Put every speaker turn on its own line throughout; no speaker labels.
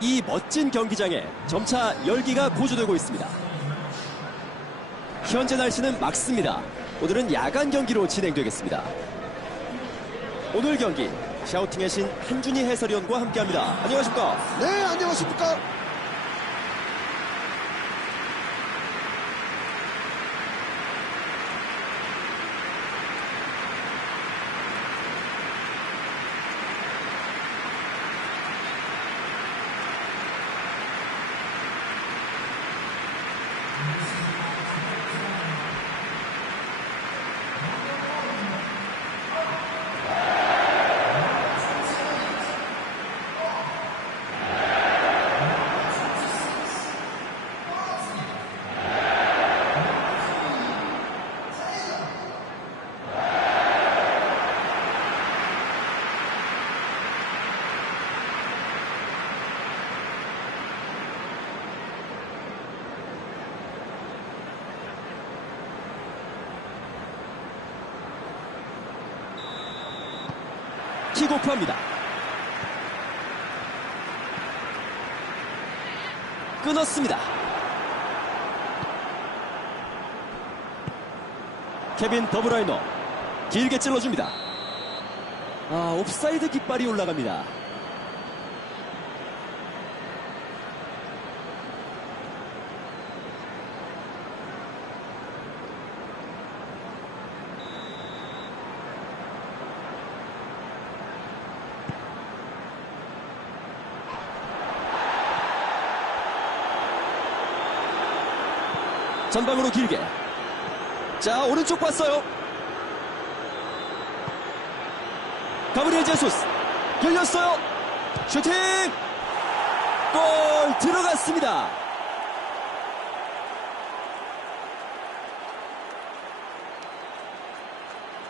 이 멋진 경기장에 점차 열기가 고조되고 있습니다. 현재 날씨는 맑습니다. 오늘은 야간 경기로 진행되겠습니다. 오늘 경기 샤우팅의 신 한준희 해설위원과 함께합니다. 안녕하십니까?
네, 안녕하십니까.
킥오프합니다. 끊었습니다. 케빈 더브라이너 길게 찔러줍니다. 아, 옵사이드 깃발이 올라갑니다. 전방으로 길게. 자, 오른쪽 봤어요. 가브리엘 제수스. 열렸어요. 슈팅! 골 들어갔습니다.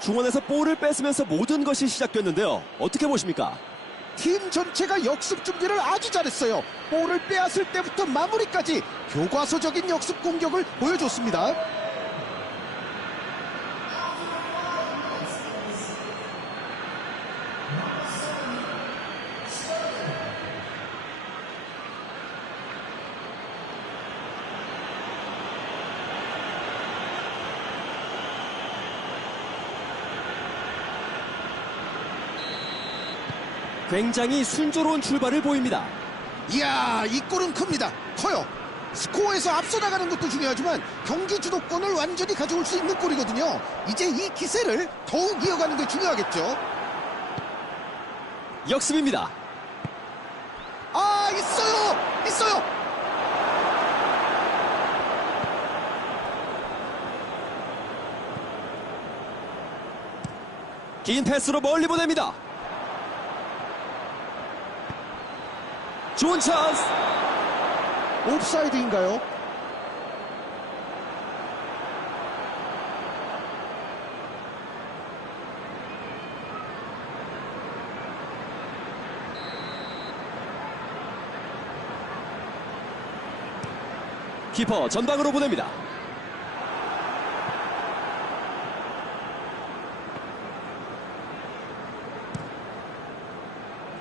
중원에서 볼을 뺏으면서 모든 것이 시작됐는데요. 어떻게 보십니까?
팀 전체가 역습 준비를 아주 잘했어요. 볼을 빼앗을 때부터 마무리까지 교과서적인 역습 공격을 보여줬습니다.
굉장히 순조로운 출발을 보입니다.
이야, 이 골은 큽니다. 커요. 스코어에서 앞서 나가는 것도 중요하지만 경기 주도권을 완전히 가져올 수 있는 골이거든요. 이제 이 기세를 더욱 이어가는 게 중요하겠죠.
역습입니다.
아, 있어요! 있어요!
긴 패스로 멀리 보냅니다. 좋은 찬스.
옵사이드인가요?
키퍼 전방으로 보냅니다.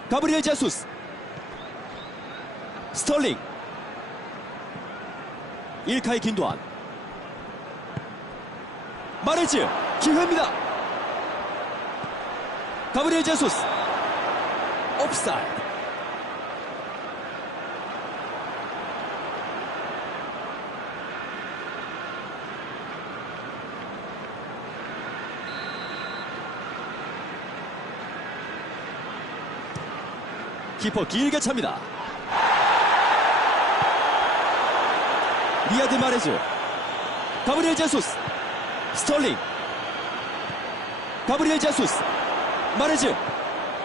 가브리엘 제수스. 스털링. 일카이 긴도안. 마레즈 기회입니다. 가브리엘 제수스. 옵사이드. 키퍼 길게 찹니다. 리아드 마레즈. 가브리엘 제수스. 스털링. 가브리엘 제수스. 마레즈.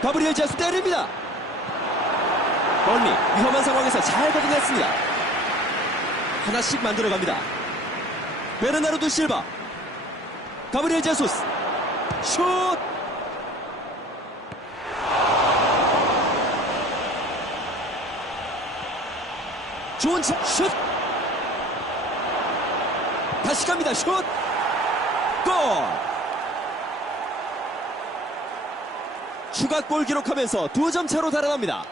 가브리엘 제수 때립니다. 멀리 위험한 상황에서 잘 걷어냈습니다. 하나씩 만들어갑니다. 베르나르도 실바. 가브리엘 제수스. 슛! 좋은 차, 슛! 다시 갑니다. 슛! 골! 추가골 기록하면서 두 점 차로 달아납니다.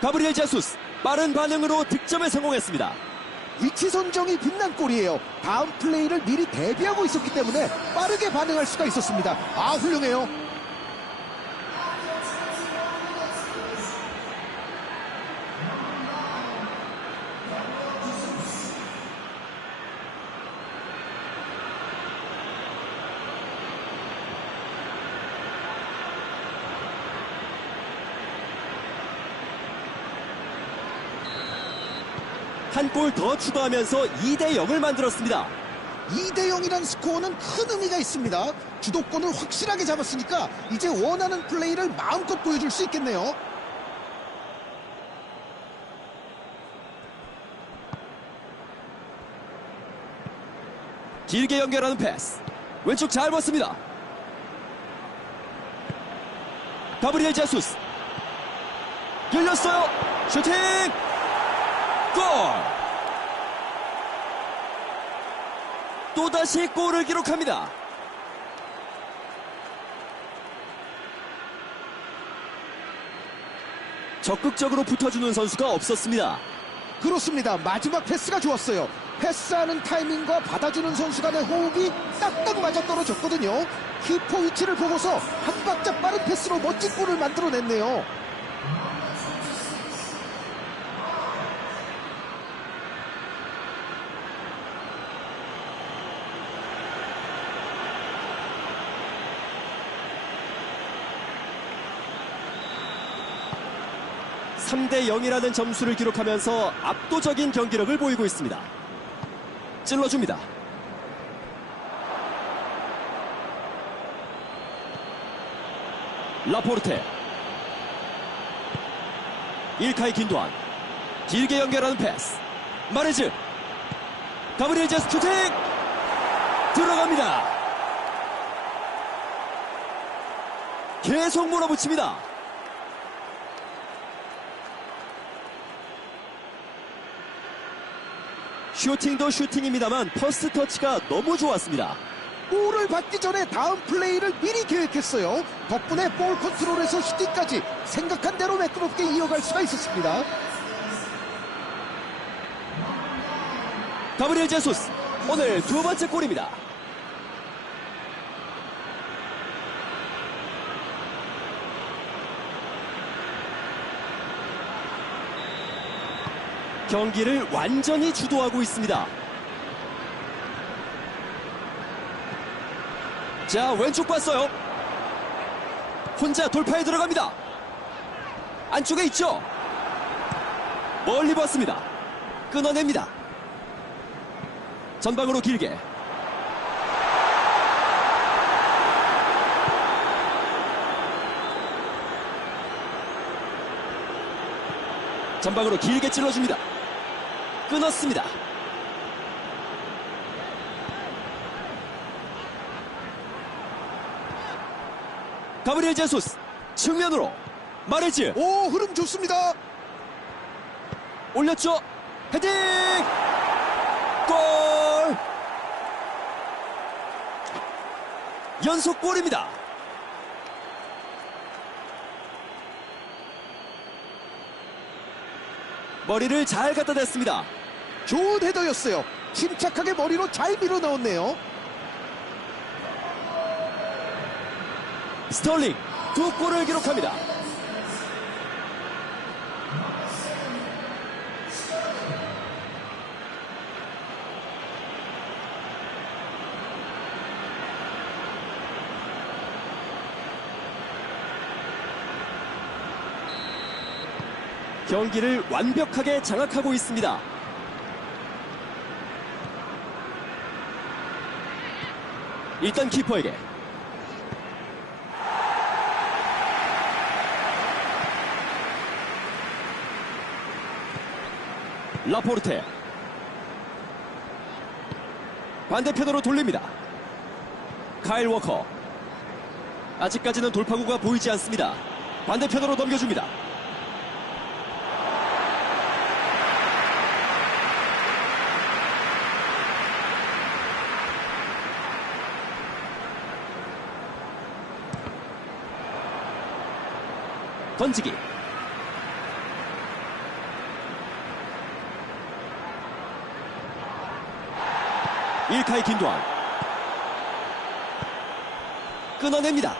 가브리엘 제수스 빠른 반응으로 득점에 성공했습니다.
위치 선정이 빛난 골이에요. 다음 플레이를 미리 대비하고 있었기 때문에 빠르게 반응할 수가 있었습니다. 아 훌륭해요.
골 더 추가하면서 2대 0을 만들었습니다.
2대 0이란 스코어는 큰 의미가 있습니다. 주도권을 확실하게 잡았으니까 이제 원하는 플레이를 마음껏 보여줄 수 있겠네요.
길게 연결하는 패스. 왼쪽 잘 봤습니다. 가브리엘 제수스. 열렸어요. 슈팅! 골! 또다시 골을 기록합니다. 적극적으로 붙어주는 선수가 없었습니다.
그렇습니다. 마지막 패스가 좋았어요. 패스하는 타이밍과 받아주는 선수 간의 호흡이 딱딱 맞아떨어졌거든요. 키퍼 위치를 보고서 한 박자 빠른 패스로 멋진 골을 만들어냈네요.
삼대 0이라는 점수를 기록하면서 압도적인 경기력을 보이고 있습니다. 찔러줍니다. 라포르테. 일카이 긴도안 길게 연결하는 패스. 마레즈. 가브리엘 제스 슈팅 들어갑니다. 계속 몰아붙입니다 슈팅도 슈팅입니다만 퍼스트 터치가 너무 좋았습니다.
골을 받기 전에 다음 플레이를 미리 계획했어요. 덕분에 볼 컨트롤에서 슈팅까지 생각한 대로 매끄럽게 이어갈 수가 있었습니다.
가브리엘 제수스 오늘 두 번째 골입니다. 경기를 완전히 주도하고 있습니다. 자, 왼쪽 봤어요. 혼자 돌파에 들어갑니다. 안쪽에 있죠. 멀리 봤습니다. 끊어냅니다. 전방으로 길게 전방으로 길게 찔러줍니다 끊었습니다. 가브리엘 제수스 측면으로 마레즈
오, 흐름 좋습니다.
올렸죠? 헤딩! 골! 연속 골입니다. 머리를 잘 갖다 댔습니다
좋은 헤더였어요. 침착하게 머리로 잘 밀어 넣었네요.
스털링 두 골을 기록합니다 경기를 완벽하게 장악하고 있습니다. 일단 키퍼에게 라포르테 반대편으로 돌립니다. 카일 워커 아직까지는 돌파구가 보이지 않습니다. 반대편으로 넘겨줍니다. 던지기. 1카의 김도환. 끊어냅니다.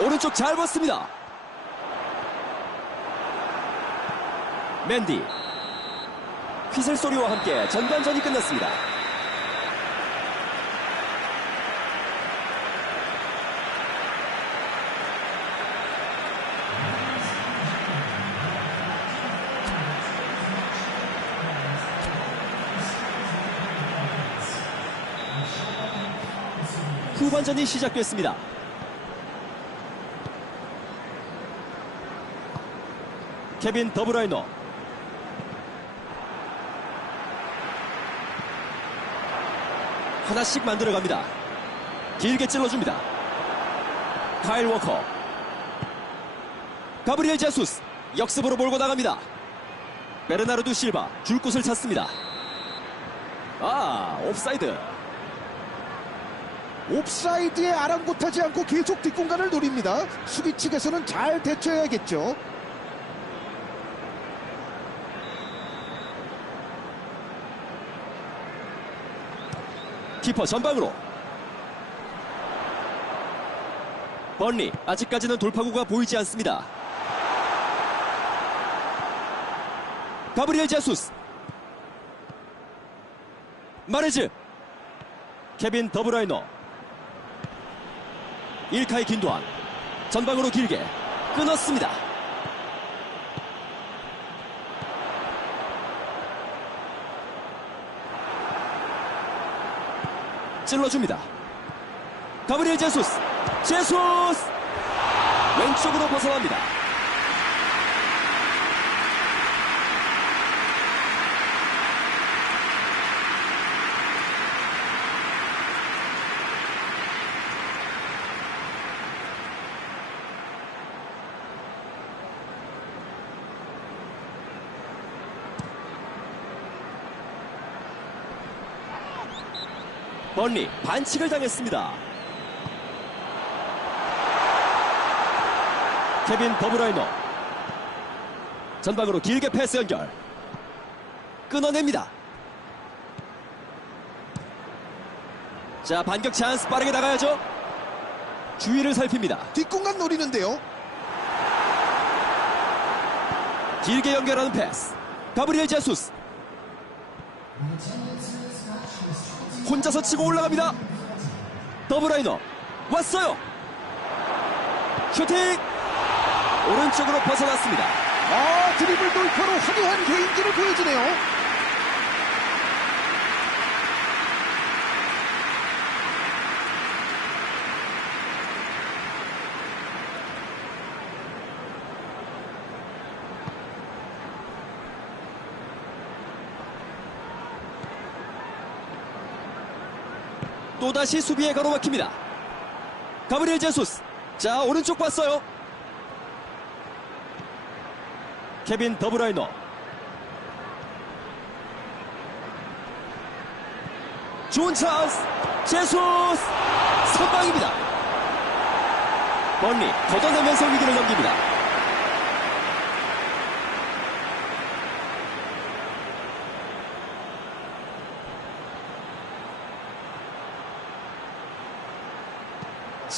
오른쪽 잘 봤습니다. 맨디 휘슬 소리와 함께 전반전이 끝났습니다. 후반전이 시작됐습니다. 케빈 더브라이너 하나씩 만들어갑니다. 길게 찔러줍니다. 카일 워커 가브리엘 제수스 역습으로 몰고 나갑니다. 베르나르도 실바 줄 곳을 찾습니다. 아 옵사이드
옵사이드에 아랑곳하지 않고 계속 뒷공간을 노립니다. 수비 측에서는 잘 대처해야겠죠.
키퍼 전방으로. 번리 아직까지는 돌파구가 보이지 않습니다. 가브리엘 제수스. 마레즈. 케빈 더브라이너. 일카이 긴도안 전방으로 길게 끊었습니다 찔러줍니다. 가브리엘 제수스, 제수스 왼쪽으로 벗어납니다. 번리 반칙을 당했습니다. 케빈 더브라이너 전방으로 길게 패스 연결 끊어냅니다. 자 반격 찬스 빠르게 나가야죠. 주위를 살핍니다.
뒷공간 노리는데요.
길게 연결하는 패스. 가브리엘 제수스. 혼자서 치고 올라갑니다. 더블라이너 왔어요. 슈팅 오른쪽으로 벗어났습니다.
아, 드리블 돌파로 화려한 개인기를 보여주네요.
또다시 수비에 가로막힙니다. 가브리엘 제수스. 자, 오른쪽 봤어요. 케빈 더브라이너. 좋은 찬스. 제수스. 선방입니다. 번리 걷어내면서 위기를 넘깁니다.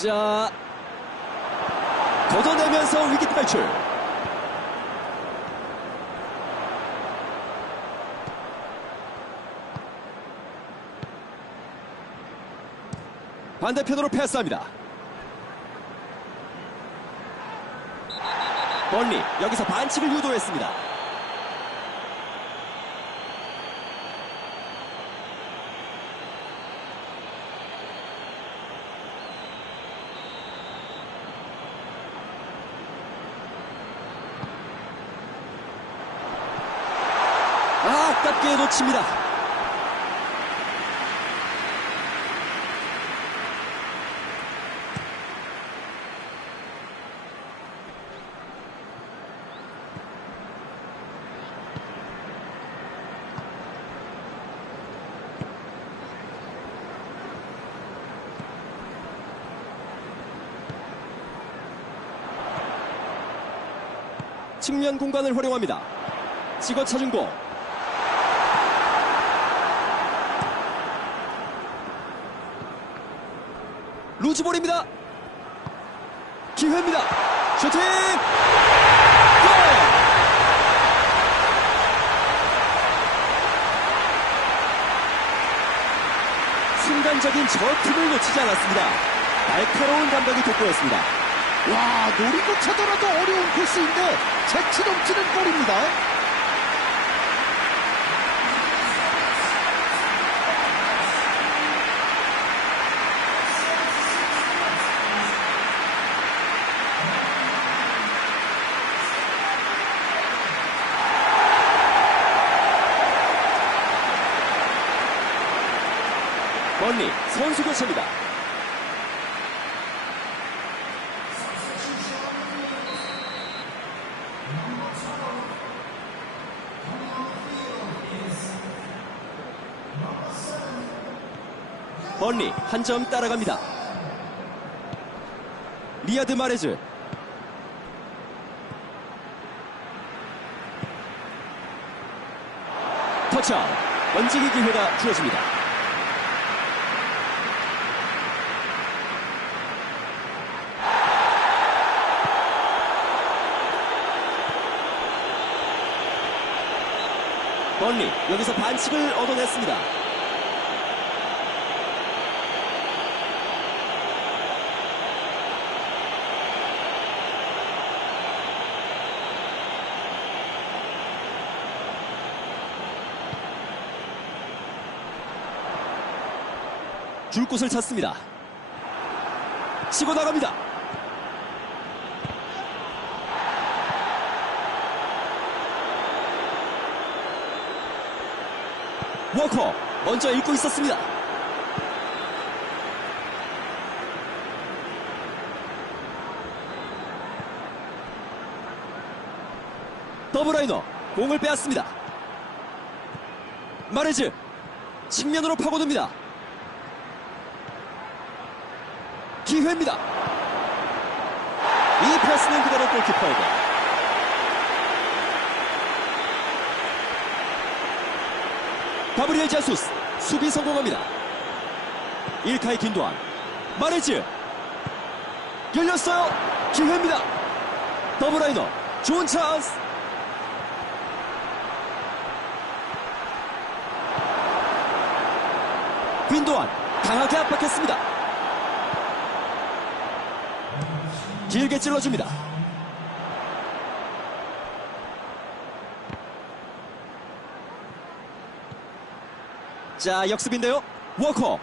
자, 걷어내면서 위기 탈출. 반대편으로 패스합니다. 번리 여기서 반칙을 유도했습니다. 칩니다. 측면 공간을 활용합니다. 찍어 찾은 공. 루즈볼입니다. 기회입니다. 슈팅! 골! 순간적인 저 틈을 놓치지 않았습니다. 날카로운 감각이 돋보였습니다.
와, 노리고 차더라도 어려운 코스인데 재치 넘치는 볼입니다.
멀리 선수 교체입니다. 멀리 한 점 따라갑니다. 리아드 마레즈 터치아웃 던지기 기회가 주어집니다. 번리 여기서 반칙을 얻어냈습니다. 줄 곳을 찾습니다. 치고 나갑니다. 워커 먼저 읽고 있었습니다. 더블라이너 공을 빼앗습니다. 마레즈 측면으로 파고듭니다. 기회입니다. 이 패스는 그대로 골키퍼에게 가브리엘 자수스 수비 성공합니다. 일카이 김도환 마레즈 열렸어요. 기회입니다. 더블라이너 좋은 찬스. 빈도환 강하게 압박했습니다. 길게 찔러줍니다. 자, 역습인데요. 워커.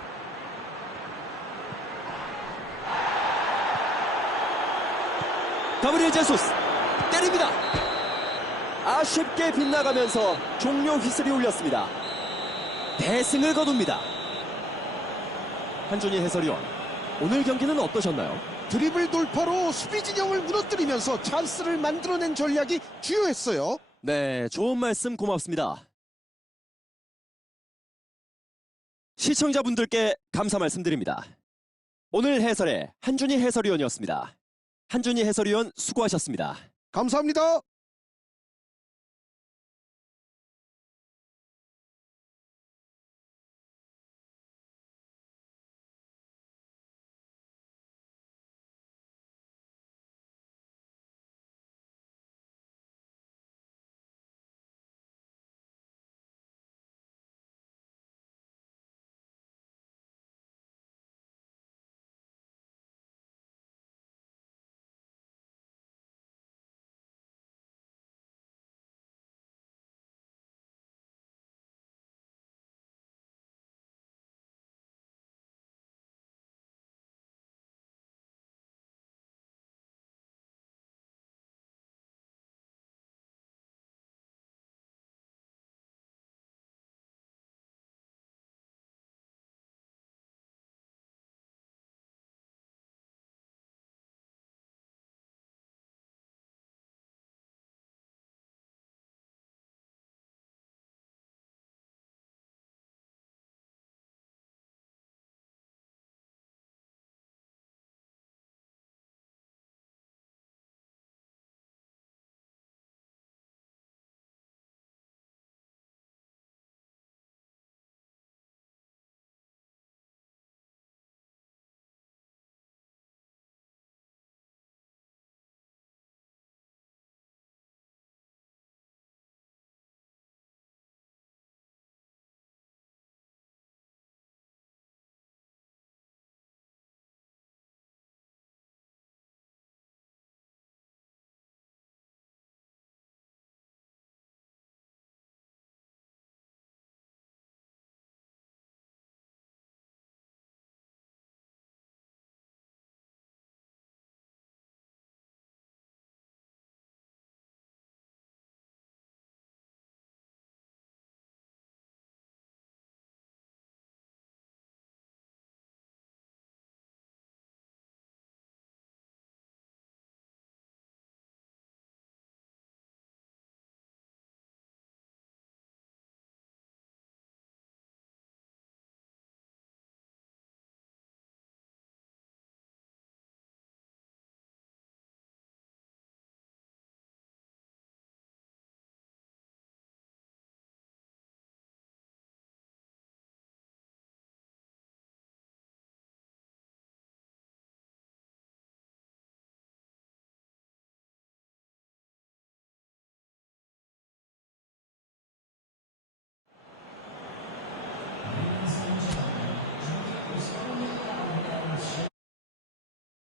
가브리엘 제수스 때립니다. 아쉽게 빗나가면서 종료 휘슬이 울렸습니다. 대승을 거둡니다. 한준희 해설위원, 오늘 경기는 어떠셨나요?
드리블 돌파로 수비 진영을 무너뜨리면서 찬스를 만들어낸 전략이 주요했어요.
네, 좋은 말씀 고맙습니다. 시청자분들께 감사 말씀드립니다. 오늘 해설의 한준희 해설위원이었습니다. 한준희 해설위원 수고하셨습니다.
감사합니다.